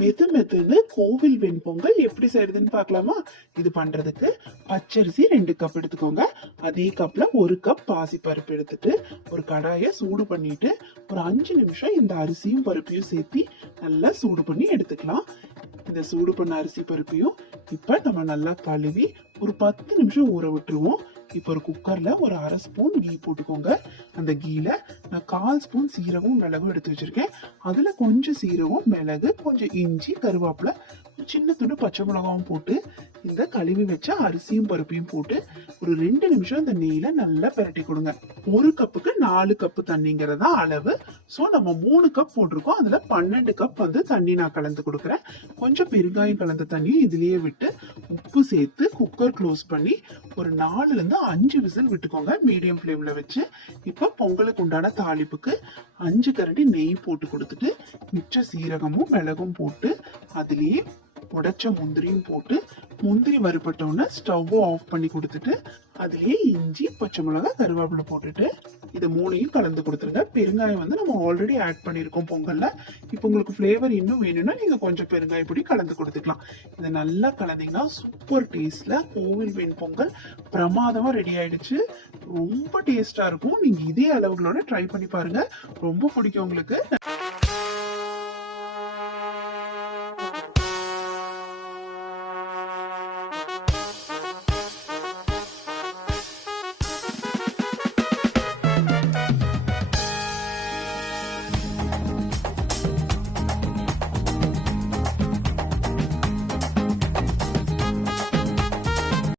மெதுன்னு கோவில் வெண்பொங்கல் எப்படி செய்யறதுன்னு பார்க்கலாமா? இது பண்றதுக்கு பச்சரிசி 2 கப் எடுத்துக்கோங்க. அதே கப்ல 1 கப் பாசி பருப்பு எடுத்துட்டு ஒரு கடாயை சூடு பண்ணிட்டு ஒரு 5 நிமிஷம் இந்த அரிசியும் பருப்பையும் சேர்த்து நல்லா சூடு பண்ணி எடுத்துக்கலாம். இந்த சூடு பண்ண அரிசி பருப்பையும் இப்ப நம்ம நல்லா கழுவி ஒரு 10 நிமிஷம் ஊற விட்டுருவோம். இப்போ ஒரு குக்கர்ல ஒரு 1/2 ஸ்பூன் கீ போட்டுக்கோங்க. அந்த கீல நான் 1/4 ஸ்பூன் சீரகம் மிளகும் எடுத்து வச்சிருக்கேன். அதுல கொஞ்சம் சீரகம் மிளகு கொஞ்சம் இஞ்சி கருவேப்பிலை சின்ன துண்டு பச்சை மிளகாவும் போட்டு இந்த கழுவி வச்ச அரிசியும் பருப்பையும் போட்டு ஒரு 2 நிமிஷம் இந்த நெய்ல நல்லா பிரட்டி கொடுங்க. 1 கப்புக்கு 4 கப்பு தண்ணிங்கிறதா அளவு. ஸோ நம்ம 3 கப் போட்டிருக்கோம். அதுல 12 கப் வந்து தண்ணி நான் கலந்து கொடுக்குறேன். கொஞ்சம் பெருங்காயம் கலந்த தண்ணியும் இதுலயே விட்டு உப்பு சேர்த்து குக்கர் க்ளோஸ் பண்ணி ஒரு 4ல இருந்து 5 விசில் விட்டுக்கோங்க மீடியம் ஃப்ளேம்ல வச்சு. இப்போ பொங்கலுக்கு உண்டான தாளிப்புக்கு 5 கரண்டி நெய் போட்டு கொடுத்துட்டு மிச்ச சீரகமும் மிளகும் போட்டு அதுலயே உடைச்ச முந்திரியும் போட்டு முந்திரி வறுபட்டோன்னு ஸ்டவ் ஆஃப் பண்ணி கொடுத்துட்டு அதுலயே இஞ்சி பச்சை மிளகாய் கருவேப்பிலை போட்டுட்டு இதை 3ஐயும் கலந்து கொடுத்துருங்க. பெருங்காயம் வந்து நம்ம ஆல்ரெடி ஆட் பண்ணியிருக்கோம் பொங்கல்ல. இப்போ உங்களுக்கு ஃப்ளேவர் இன்னும் வேணும்னா நீங்க கொஞ்சம் பெருங்காய பொடி கலந்து கொடுத்துக்கலாம். இதை நல்லா கலந்தீங்கன்னா சூப்பர் டேஸ்ட்ல கோவில் வெண் பொங்கல் பிரமாதமா ரெடி ஆயிடுச்சு. ரொம்ப டேஸ்டா இருக்கும். நீங்க இதே அளவுகளோட ட்ரை பண்ணி பாருங்க. ரொம்ப பிடிக்கும் உங்களுக்கு.